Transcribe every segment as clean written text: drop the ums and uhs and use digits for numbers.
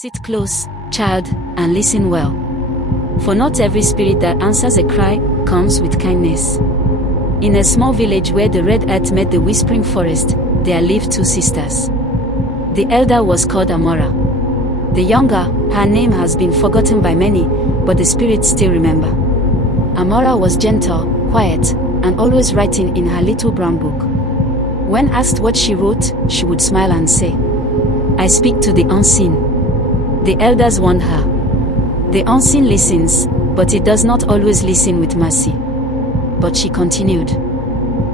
Sit close, child, and listen well. For not every spirit that answers a cry comes with kindness. In a small village where the red earth met the whispering forest, there lived two sisters. The elder was called Amora. The younger, her name has been forgotten by many, but the spirits still remember. Amora was gentle, quiet, and always writing in her little brown book. When asked what she wrote, she would smile and say, "I speak to the unseen." The elders warned her. The unseen listens, but it does not always listen with mercy. But she continued.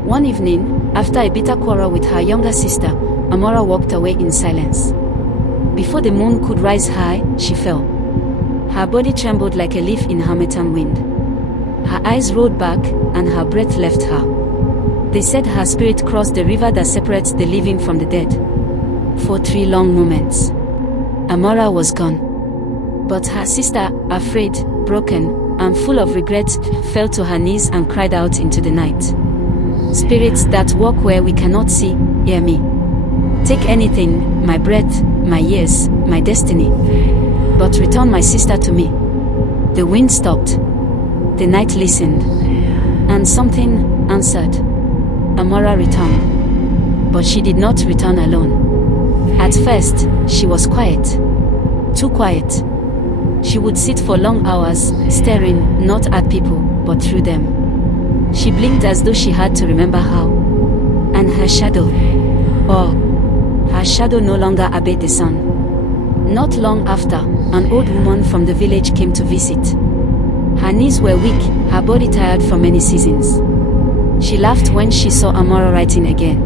One evening, after a bitter quarrel with her younger sister, Amora walked away in silence. Before the moon could rise high, she fell. Her body trembled like a leaf in harmattan wind. Her eyes rolled back, and her breath left her. They said her spirit crossed the river that separates the living from the dead. For 3 long moments, Amora was gone. But her sister, afraid, broken, and full of regret, fell to her knees and cried out into the night. "Spirits that walk where we cannot see, hear me. Take anything, my breath, my years, my destiny, but return my sister to me." The wind stopped. The night listened. And something answered. Amora returned. But she did not return alone. At first, she was quiet. Too quiet. She would sit for long hours, staring, not at people, but through them. She blinked as though she had to remember how. And her shadow. Her shadow no longer obeyed the sun. Not long after, an old woman from the village came to visit. Her knees were weak, her body tired from many seasons. She laughed when she saw Amora writing again.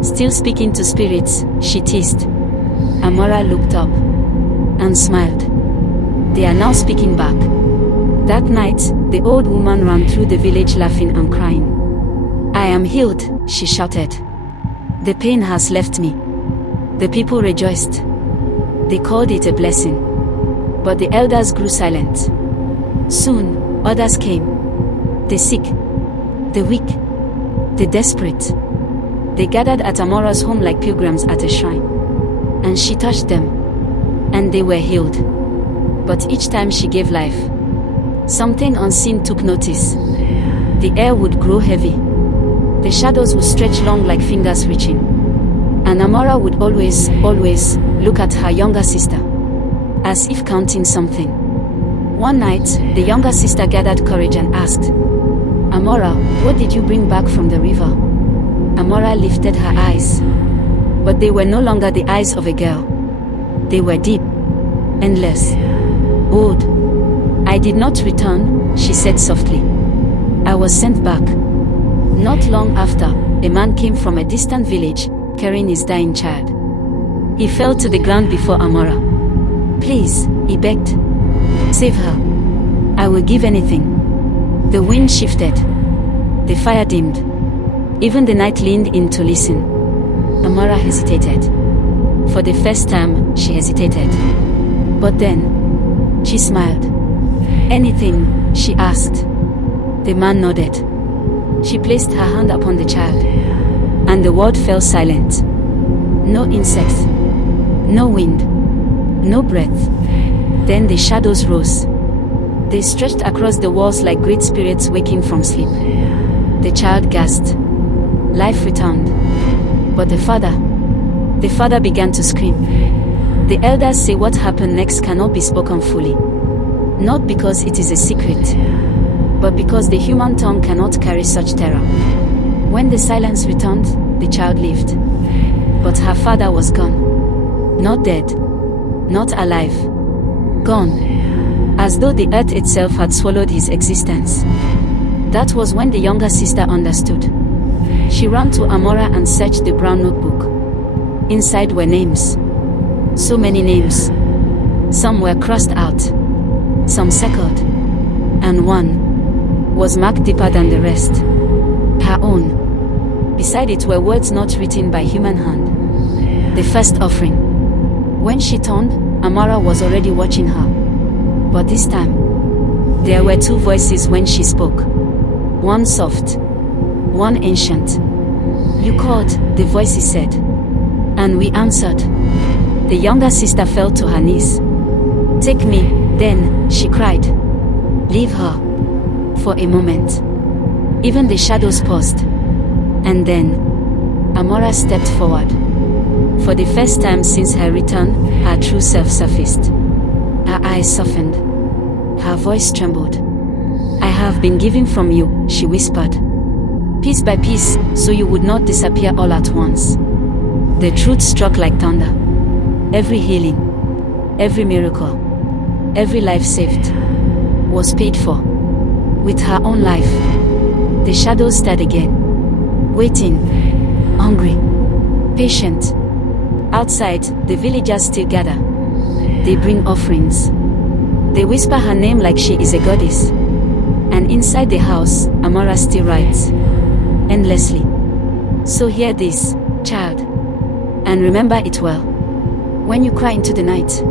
Still speaking to spirits, she teased. Amora looked up and smiled. They are now speaking back. That night, the old woman ran through the village laughing and crying. "I am healed," she shouted. "The pain has left me." The people rejoiced. They called it a blessing. But the elders grew silent. Soon, others came. The sick, the weak, the desperate. They gathered at Amora's home like pilgrims at a shrine. And she touched them. And they were healed. But each time she gave life, something unseen took notice. The air would grow heavy. The shadows would stretch long like fingers reaching. And Amora would always look at her younger sister, as if counting something. One night, the younger sister gathered courage and asked, "Amora, what did you bring back from the river?" Amora lifted her eyes. But they were no longer the eyes of a girl. They were deep, endless, old. "I did not return," she said softly. "I was sent back." Not long after, a man came from a distant village, carrying his dying child. He fell to the ground before Amora. "Please," he begged. "Save her. I will give anything." The wind shifted. The fire dimmed. Even the night leaned in to listen. Amora hesitated. For the first time, she hesitated. But then, she smiled. "Anything?" she asked. The man nodded. She placed her hand upon the child. And the world fell silent. No insects. No wind. No breath. Then the shadows rose. They stretched across the walls like great spirits waking from sleep. The child gasped. Life returned. But the father began to scream. The elders say what happened next cannot be spoken fully. Not because it is a secret, but because the human tongue cannot carry such terror. When the silence returned, the child lived. But her father was gone. Not dead. Not alive. Gone. As though the earth itself had swallowed his existence. That was when the younger sister understood. She ran to Amora and searched the brown notebook. Inside were names. So many names. Some were crossed out. Some circled. And one was marked deeper than the rest. Her own. Beside it were words not written by human hand. The first offering. When she turned, Amora was already watching her. But this time, there were 2 voices when she spoke. One soft, one ancient. "You called," the voices said. "And we answered." The younger sister fell to her knees. "Take me, then," she cried. "Leave her." For a moment, even the shadows paused. And then, Amora stepped forward. For the first time since her return, her true self surfaced. Her eyes softened. Her voice trembled. "I have been given from you," she whispered. "Piece by piece, so you would not disappear all at once." The truth struck like thunder. Every healing, every miracle, every life saved was paid for with her own life. The shadows stared again, waiting, hungry, patient. Outside, the villagers still gather. They bring offerings. They whisper her name like she is a goddess. And inside the house, Amora still writes, endlessly. So hear this, child. And remember it well. When you cry into the night,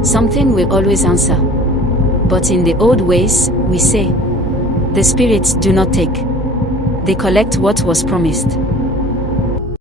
something will always answer. But in the old ways, we say, the spirits do not take. They collect what was promised.